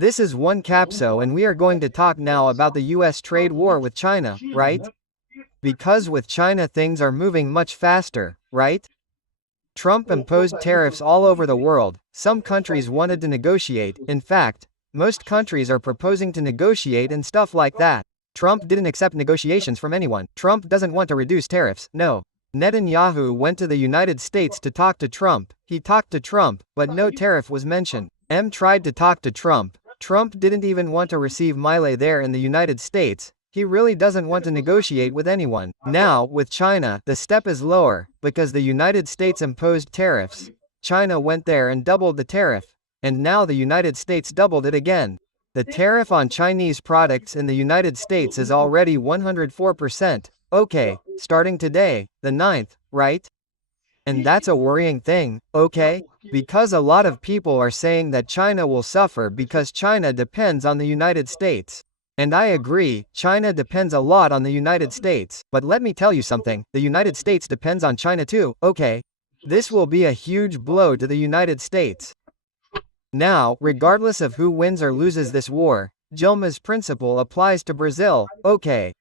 This is one capso and we are going to talk now about the US trade war with China, right? Because with China things are moving much faster, right? Trump imposed tariffs all over the world. Some countries wanted to negotiate. In fact, most countries are proposing to negotiate and stuff like that. Trump didn't accept negotiations from anyone. Trump doesn't want to reduce tariffs, no. Netanyahu went to the United States to talk to Trump. He talked to Trump, but no tariff was mentioned. M tried to talk to Trump. Trump didn't even want to receive Milei there in the United States. He really doesn't want to negotiate with anyone. Now, with China, the step is lower, because the United States imposed tariffs. China went there and doubled the tariff. And now the United States doubled it again. The tariff on Chinese products in the United States is already 104%. Okay, starting today, the 9th, right? And that's a worrying thing, okay? Because a lot of people are saying that China will suffer because China depends on the United States. And I agree, China depends a lot on the United States. But let me tell you something, the United States depends on China too, okay? This will be a huge blow to the United States. Now, regardless of who wins or loses this war, Dilma's principle applies to Brazil, okay?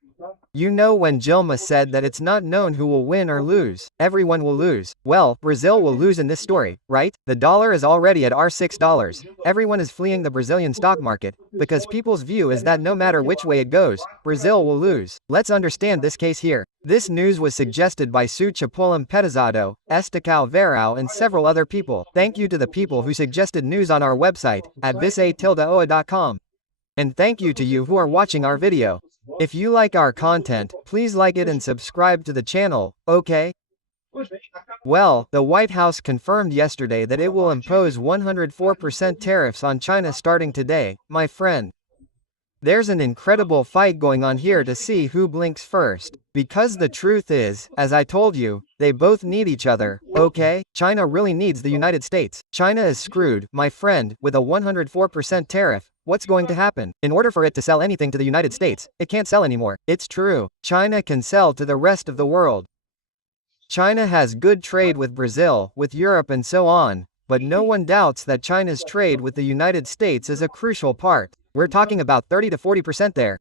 You know when Dilma said that it's not known who will win or lose, everyone will lose. Well, Brazil will lose in this story, right? The dollar is already at $6. Everyone is fleeing the Brazilian stock market, because people's view is that no matter which way it goes, Brazil will lose. Let's understand this case here. This news was suggested by Su Chipolim Petizado, Estacao Verao and several other people. Thank you to the people who suggested news on our website, at visa-oa.com. And thank you to you who are watching our video. If you like our content, please like it and subscribe to the channel, okay? Well, the White House confirmed yesterday that it will impose 104% tariffs on China starting today, my friend. There's an incredible fight going on here to see who blinks first. Because the truth is, as I told you, they both need each other, okay? China really needs the United States. China is screwed, my friend, with a 104% tariff. What's going to happen? In order for it to sell anything to the United States, it can't sell anymore. It's true. China can sell to the rest of the world. China has good trade with Brazil, with Europe and so on, but no one doubts that China's trade with the United States is a crucial part. We're talking about 30 to 40% there.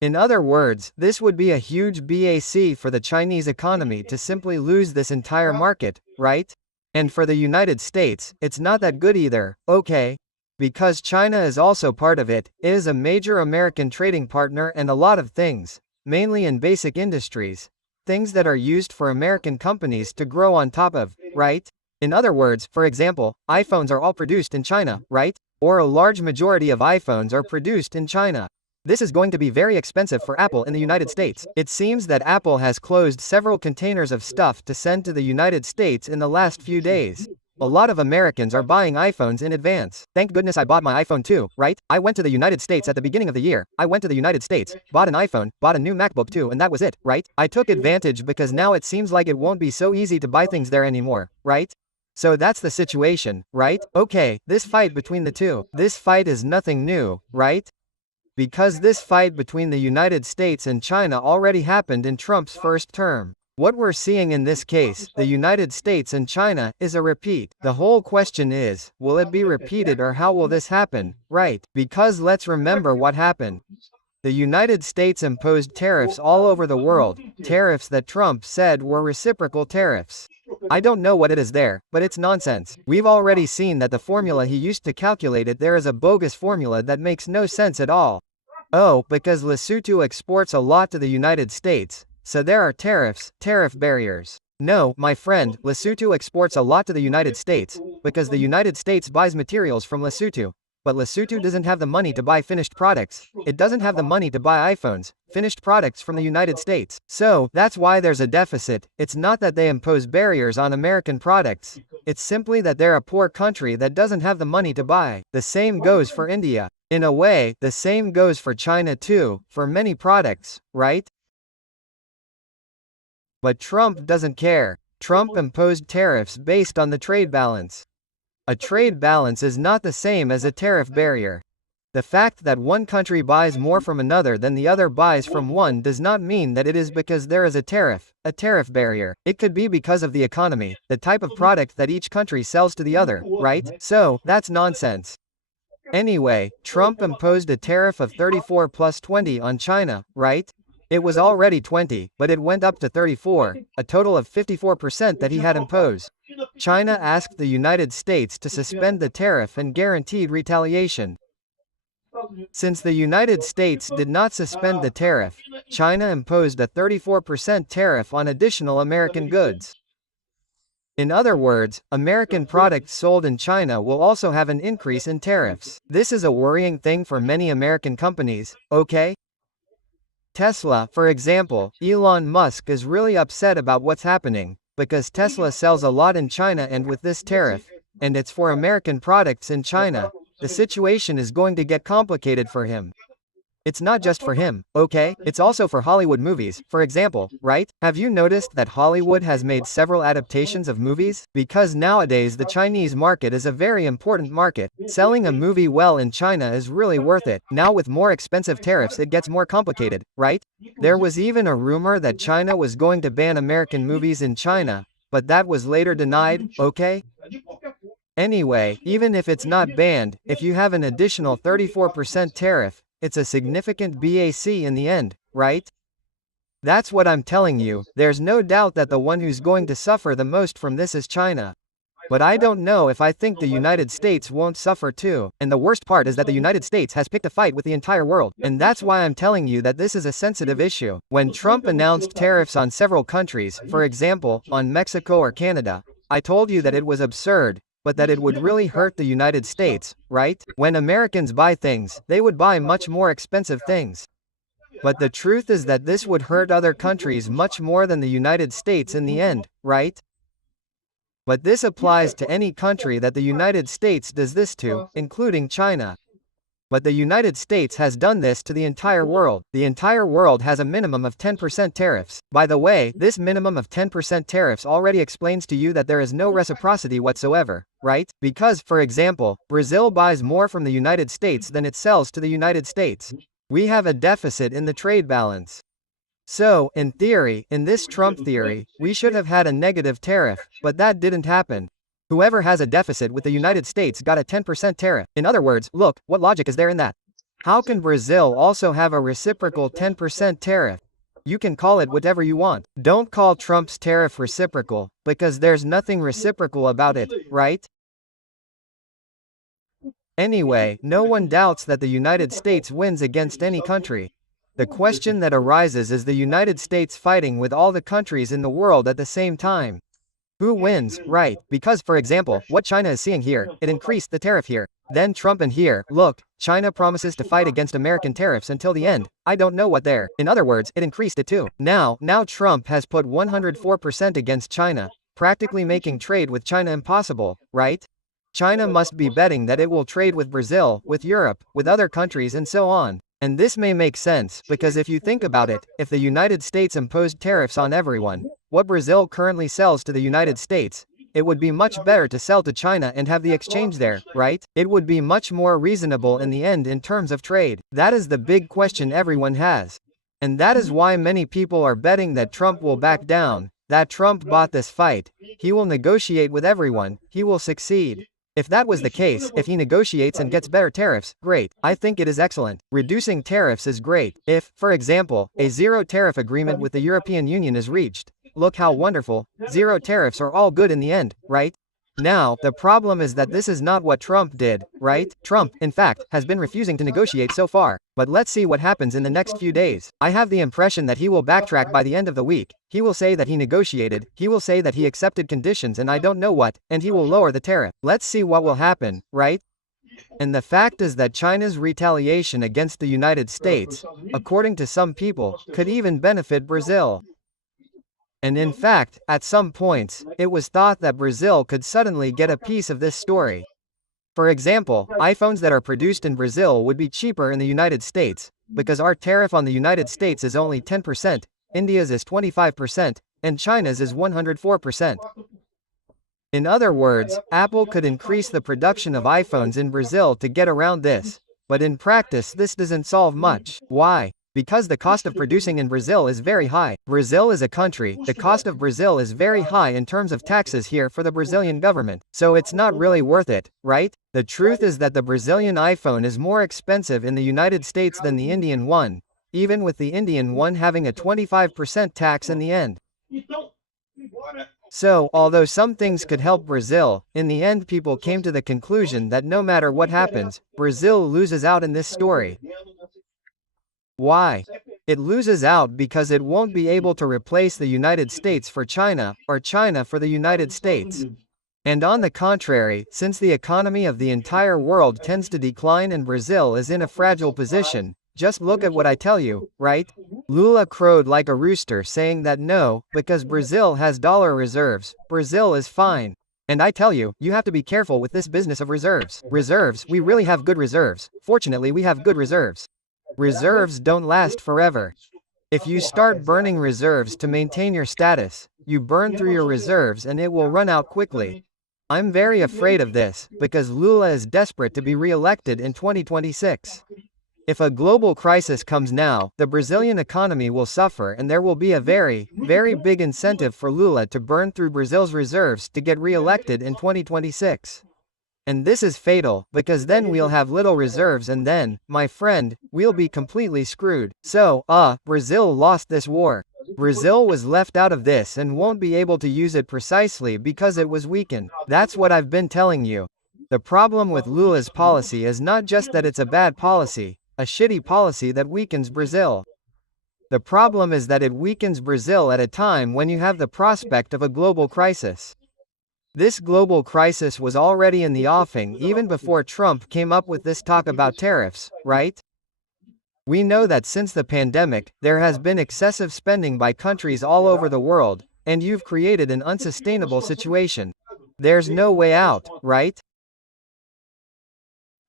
In other words, this would be a huge BAC for the Chinese economy to simply lose this entire market, right? And for the United States, it's not that good either, okay? Because China is also part of it, it is a major American trading partner and a lot of things, mainly in basic industries, things that are used for American companies to grow on top of, right? In other words, for example, iPhones are all produced in China, right? Or a large majority of iPhones are produced in China. This is going to be very expensive for Apple in the United States. It seems that Apple has closed several containers of stuff to send to the United States in the last few days. A lot of Americans are buying iPhones in advance. Thank goodness I bought my iPhone too, right? I went to the United States at the beginning of the year. I went to the United States, bought an iPhone, bought a new MacBook too, and that was it, right? I took advantage because now it seems like it won't be so easy to buy things there anymore, right? So that's the situation, right? Okay, this fight between the two. This fight is nothing new, right? Because this fight between the United States and China already happened in Trump's first term. What we're seeing in this case, the United States and China, is a repeat. The whole question is, will it be repeated or how will this happen, right? Because let's remember what happened. The United States imposed tariffs all over the world, tariffs that Trump said were reciprocal tariffs. I don't know what it is there, but it's nonsense. We've already seen that the formula he used to calculate it there is a bogus formula that makes no sense at all. Oh, because Lesotho exports a lot to the United States, so there are tariffs, tariff barriers. No, my friend, Lesotho exports a lot to the United States, because the United States buys materials from Lesotho. But Lesotho doesn't have the money to buy finished products. It doesn't have the money to buy iPhones, finished products from the United States. So, that's why there's a deficit. It's not that they impose barriers on American products. It's simply that they're a poor country that doesn't have the money to buy. The same goes for India. In a way, the same goes for China too, for many products, right? But Trump doesn't care. Trump imposed tariffs based on the trade balance. A trade balance is not the same as a tariff barrier. The fact that one country buys more from another than the other buys from one does not mean that it is because there is a tariff barrier. It could be because of the economy, the type of product that each country sells to the other, right? So, that's nonsense. Anyway, Trump imposed a tariff of 34 plus 20 on China, right? It was already 20, but it went up to 34, a total of 54% that he had imposed. China asked the United States to suspend the tariff and guaranteed retaliation. Since the United States did not suspend the tariff, China imposed a 34% tariff on additional American goods. In other words, American products sold in China will also have an increase in tariffs. This is a worrying thing for many American companies, okay? Tesla, for example, Elon Musk is really upset about what's happening, because Tesla sells a lot in China, and with this tariff, and it's for American products in China, the situation is going to get complicated for him. It's not just for him, okay? It's also for Hollywood movies, for example, right? Have you noticed that Hollywood has made several adaptations of movies? Because nowadays the Chinese market is a very important market. Selling a movie well in China is really worth it. Now with more expensive tariffs it gets more complicated, right? There was even a rumor that China was going to ban American movies in China, but that was later denied, okay? Anyway, even if it's not banned, if you have an additional 34% tariff, it's a significant BAC in the end, right? That's what I'm telling you. There's no doubt that the one who's going to suffer the most from this is China. But I don't know if I think the United States won't suffer too. And the worst part is that the United States has picked a fight with the entire world. And that's why I'm telling you that this is a sensitive issue. When Trump announced tariffs on several countries, for example, on Mexico or Canada, I told you that it was absurd, but that it would really hurt the United States, right? When Americans buy things, they would buy much more expensive things. But the truth is that this would hurt other countries much more than the United States in the end, right? But this applies to any country that the United States does this to, including China. But the United States has done this to the entire world. The entire world has a minimum of 10% tariffs. By the way, this minimum of 10% tariffs already explains to you that there is no reciprocity whatsoever, right? Because, for example, Brazil buys more from the United States than it sells to the United States. We have a deficit in the trade balance. So, in theory, in this Trump theory, we should have had a negative tariff, but that didn't happen. Whoever has a deficit with the United States got a 10% tariff. In other words, look, what logic is there in that? How can Brazil also have a reciprocal 10% tariff? You can call it whatever you want. Don't call Trump's tariff reciprocal, because there's nothing reciprocal about it, right? Anyway, no one doubts that the United States wins against any country. The question that arises is the United States fighting with all the countries in the world at the same time. Who wins, right? Because, for example, what China is seeing here, it increased the tariff here. Then Trump and here, look, China promises to fight against American tariffs until the end. I don't know what there. In other words, it increased it too. Now Trump has put 104% against China, practically making trade with China impossible, right? China must be betting that it will trade with Brazil, with Europe, with other countries and so on. And this may make sense, because if you think about it, if the United States imposed tariffs on everyone, what Brazil currently sells to the United States, it would be much better to sell to China and have the exchange there, right? It would be much more reasonable in the end in terms of trade. That is the big question everyone has. And that is why many people are betting that Trump will back down, that Trump bought this fight, he will negotiate with everyone, he will succeed. If that was the case, if he negotiates and gets better tariffs, great. I think it is excellent. Reducing tariffs is great. If, for example, a zero tariff agreement with the European Union is reached, look how wonderful. Zero tariffs are all good in the end, right? Now, the problem is that this is not what Trump did, right? Trump, in fact, has been refusing to negotiate so far. But let's see what happens in the next few days. I have the impression that he will backtrack by the end of the week. He will say that he negotiated, he will say that he accepted conditions and I don't know what, and he will lower the tariff. Let's see what will happen, right? And the fact is that China's retaliation against the United States, according to some people, could even benefit Brazil. And in fact, at some points, it was thought that Brazil could suddenly get a piece of this story. For example, iPhones that are produced in Brazil would be cheaper in the United States, because our tariff on the United States is only 10%, India's is 25%, and China's is 104%. In other words, Apple could increase the production of iPhones in Brazil to get around this. But in practice this doesn't solve much. Why? Because the cost of producing in Brazil is very high. Brazil is a country, the cost of Brazil is very high in terms of taxes here for the Brazilian government. So it's not really worth it, right? The truth is that the Brazilian iPhone is more expensive in the United States than the Indian one, even with the Indian one having a 25% tax in the end. So, although some things could help Brazil, in the end people came to the conclusion that no matter what happens, Brazil loses out in this story. Why? It loses out because it won't be able to replace the United States for China, or China for the United States. And on the contrary, since the economy of the entire world tends to decline and Brazil is in a fragile position, just look at what I tell you, right? Lula crowed like a rooster saying that no, because Brazil has dollar reserves, Brazil is fine. And I tell you, you have to be careful with this business of reserves. Reserves, we really have good reserves. Fortunately, we have good reserves. Reserves don't last forever. If you start burning reserves to maintain your status, you burn through your reserves and it will run out quickly. I'm very afraid of this, because Lula is desperate to be re-elected in 2026. If a global crisis comes now, the Brazilian economy will suffer and there will be a very, very big incentive for Lula to burn through Brazil's reserves to get re-elected in 2026. And this is fatal, because then we'll have little reserves and then, my friend, we'll be completely screwed. So, Brazil lost this war. Brazil was left out of this and won't be able to use it precisely because it was weakened. That's what I've been telling you. The problem with Lula's policy is not just that it's a bad policy, a shitty policy that weakens Brazil. The problem is that it weakens Brazil at a time when you have the prospect of a global crisis. This global crisis was already in the offing even before Trump came up with this talk about tariffs, right? We know that since the pandemic, there has been excessive spending by countries all over the world, and you've created an unsustainable situation. There's no way out, right?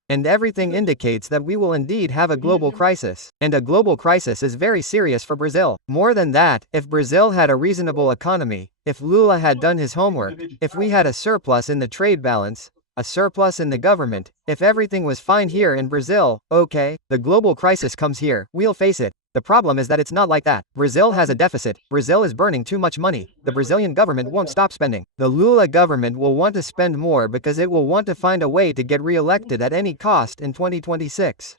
And everything indicates that we will indeed have a global crisis. And a global crisis is very serious for Brazil. More than that, if Brazil had a reasonable economy, if Lula had done his homework, if we had a surplus in the trade balance, a surplus in the government, if everything was fine here in Brazil, okay, the global crisis comes here, we'll face it. The problem is that it's not like that. Brazil has a deficit. Brazil is burning too much money. The Brazilian government won't stop spending. The Lula government will want to spend more because it will want to find a way to get re-elected at any cost in 2026.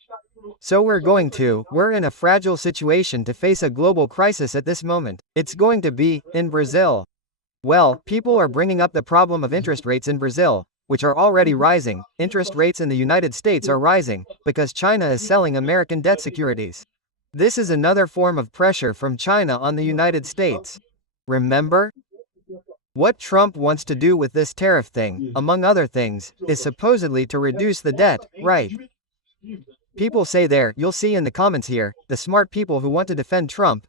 So we're in a fragile situation to face a global crisis at this moment. It's going to be, in Brazil. Well, people are bringing up the problem of interest rates in Brazil, which are already rising. Interest rates in the United States are rising, because China is selling American debt securities. This is another form of pressure from China on the United States. Remember? What Trump wants to do with this tariff thing, among other things, is supposedly to reduce the debt, right? People say there, you'll see in the comments here, the smart people who want to defend Trump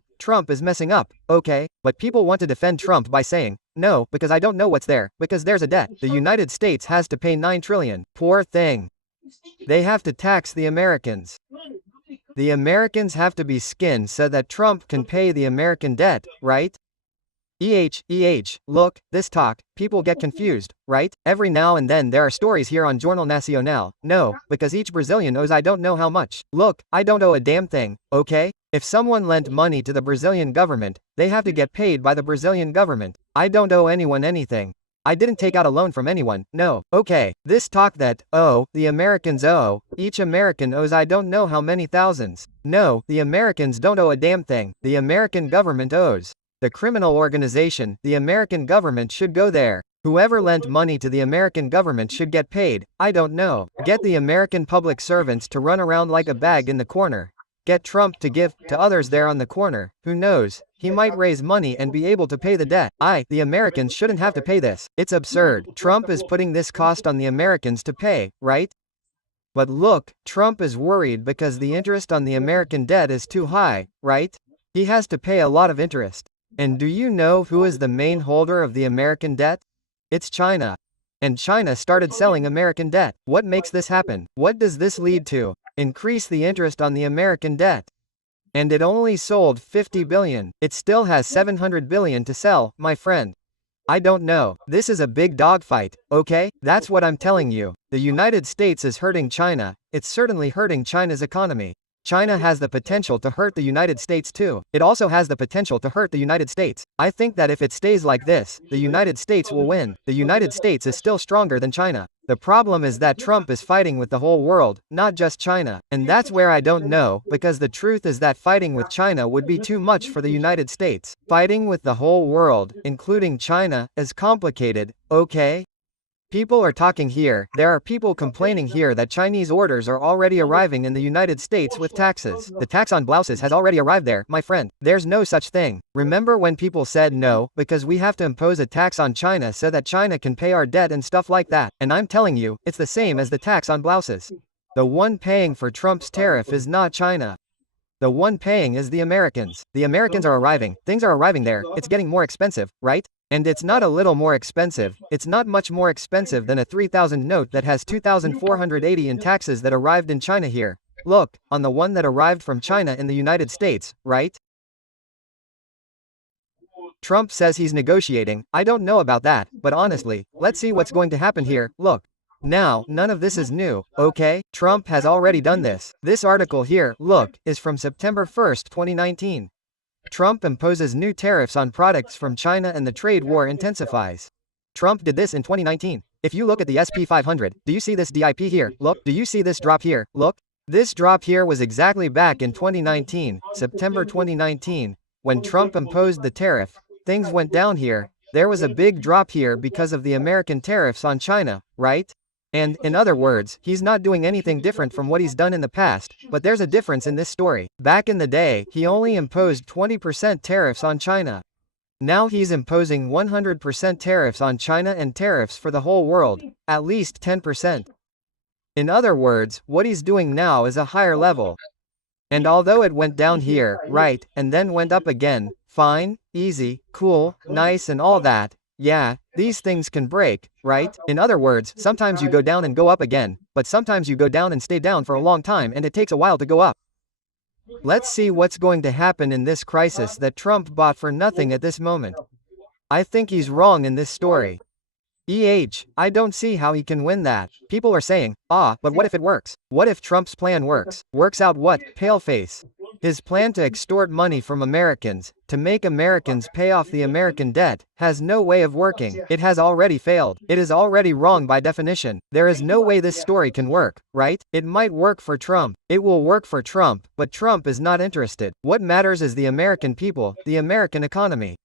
is messing up, okay? But people want to defend Trump by saying, no, because I don't know what's there, because there's a debt. The United States has to pay $9 trillion. Poor thing. They have to tax the Americans. The Americans have to be skinned so that Trump can pay the American debt, right? Look, this talk, people get confused, right? Every now and then there are stories here on Jornal Nacional. No, because each Brazilian owes I don't know how much. Look, I don't owe a damn thing, okay? If someone lent money to the Brazilian government, they have to get paid by the Brazilian government. I don't owe anyone anything. I didn't take out a loan from anyone, no. Okay, this talk that, the Americans owe, each American owes I don't know how many thousands. No, the Americans don't owe a damn thing. The American government owes. The criminal organization, the American government should go there. Whoever lent money to the American government should get paid. I don't know. Get the American public servants to run around like a bag in the corner. Get Trump to give to others there on the corner. Who knows? He might raise money and be able to pay the debt. The Americans shouldn't have to pay this. It's absurd. Trump is putting this cost on the Americans to pay, right? But look, Trump is worried because the interest on the American debt is too high, right? He has to pay a lot of interest. And do you know who is the main holder of the American debt? It's China. And China started selling American debt. What makes this happen? What does this lead to? Increase the interest on the American debt. And it only sold 50 billion. It still has 700 billion to sell, my friend. I don't know. This is a big dogfight, okay? That's what I'm telling you. The United States is hurting China. It's certainly hurting China's economy. China has the potential to hurt the United States too. It also has the potential to hurt the United States. I think that if it stays like this, the United States will win. The United States is still stronger than China. The problem is that Trump is fighting with the whole world, not just China. And that's where I don't know, because the truth is that fighting with China would be too much for the United States. Fighting with the whole world, including China, is complicated, okay? People are talking here. There are people complaining here that Chinese orders are already arriving in the United States with taxes. The tax on blouses has already arrived there, my friend. There's no such thing. Remember when people said no, because we have to impose a tax on China so that China can pay our debt and stuff like that. And I'm telling you, it's the same as the tax on blouses. The one paying for Trump's tariff is not China. The one paying is the Americans. The Americans are arriving. Things are arriving there. It's getting more expensive, right? And it's not a little more expensive, it's not much more expensive than a 3,000 note that has 2,480 in taxes that arrived in China here. Look, on the one that arrived from China in the United States, right? Trump says he's negotiating. I don't know about that, but honestly, let's see what's going to happen here. Look. Now, none of this is new, okay? Trump has already done this. This article here, look, is from September 1st, 2019. Trump imposes new tariffs on products from China and the trade war intensifies. Trump did this in 2019. If you look at the SP 500, do you see this dip here? Look, do you see this drop here? Look. This drop here was exactly back in 2019, September 2019, when Trump imposed the tariff. Things went down here. There was a big drop here because of the American tariffs on China, right? And, in other words, he's not doing anything different from what he's done in the past, but there's a difference in this story. Back in the day, he only imposed 20% tariffs on China. Now he's imposing 100% tariffs on China and tariffs for the whole world, at least 10%. In other words, what he's doing now is a higher level. And although it went down here, right, and then went up again, fine, easy, cool, nice and all that, yeah, these things can break, right? In other words, sometimes you go down and go up again, but sometimes you go down and stay down for a long time and it takes a while to go up. Let's see what's going to happen in this crisis that Trump bought for nothing at this moment. I think he's wrong in this story. I don't see how he can win that. People are saying, but what if it works? What if Trump's plan works? Works out what? Paleface. His plan to extort money from Americans, to make Americans pay off the American debt, has no way of working. It has already failed. It is already wrong by definition. There is no way this story can work, right? It might work for Trump. It will work for Trump, but Trump is not interested. What matters is the American people, the American economy.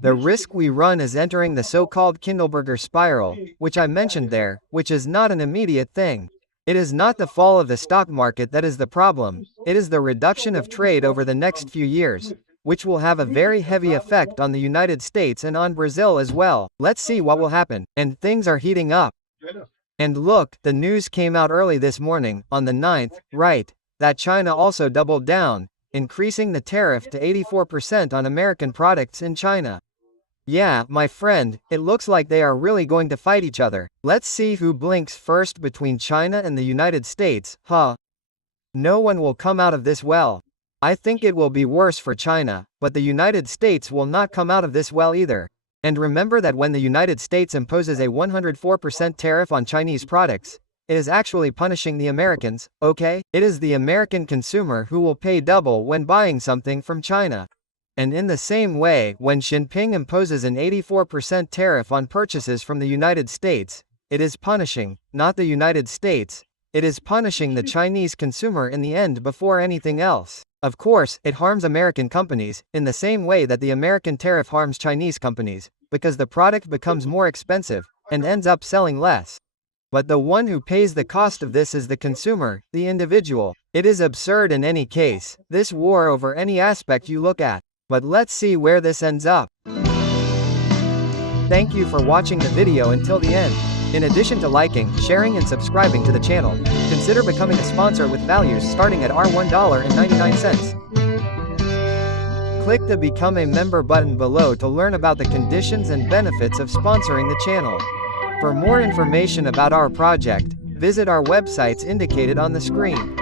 The risk we run is entering the so-called Kindleberger spiral, which I mentioned there, which is not an immediate thing. It is not the fall of the stock market that is the problem, it is the reduction of trade over the next few years, which will have a very heavy effect on the United States and on Brazil as well. Let's see what will happen. And things are heating up. And look, the news came out early this morning, on the 9th, right, that China also doubled down, increasing the tariff to 84% on American products in China. Yeah, my friend, it looks like they are really going to fight each other. Let's see who blinks first between China and the United States, huh? No one will come out of this well. I think it will be worse for China, but the United States will not come out of this well either. And remember that when the United States imposes a 104% tariff on Chinese products, it is actually punishing the Americans, okay? It is the American consumer who will pay double when buying something from China. And in the same way, when Xi Jinping imposes an 84% tariff on purchases from the United States, it is punishing, not the United States, it is punishing the Chinese consumer in the end before anything else. Of course, it harms American companies, in the same way that the American tariff harms Chinese companies, because the product becomes more expensive, and ends up selling less. But the one who pays the cost of this is the consumer, the individual. It is absurd in any case, this war over any aspect you look at. But let's see where this ends up. Thank you for watching the video until the end. In addition to liking, sharing and subscribing to the channel, consider becoming a sponsor with values starting at $1.99. Click the Become a Member button below to learn about the conditions and benefits of sponsoring the channel. For more information about our project, visit our websites indicated on the screen.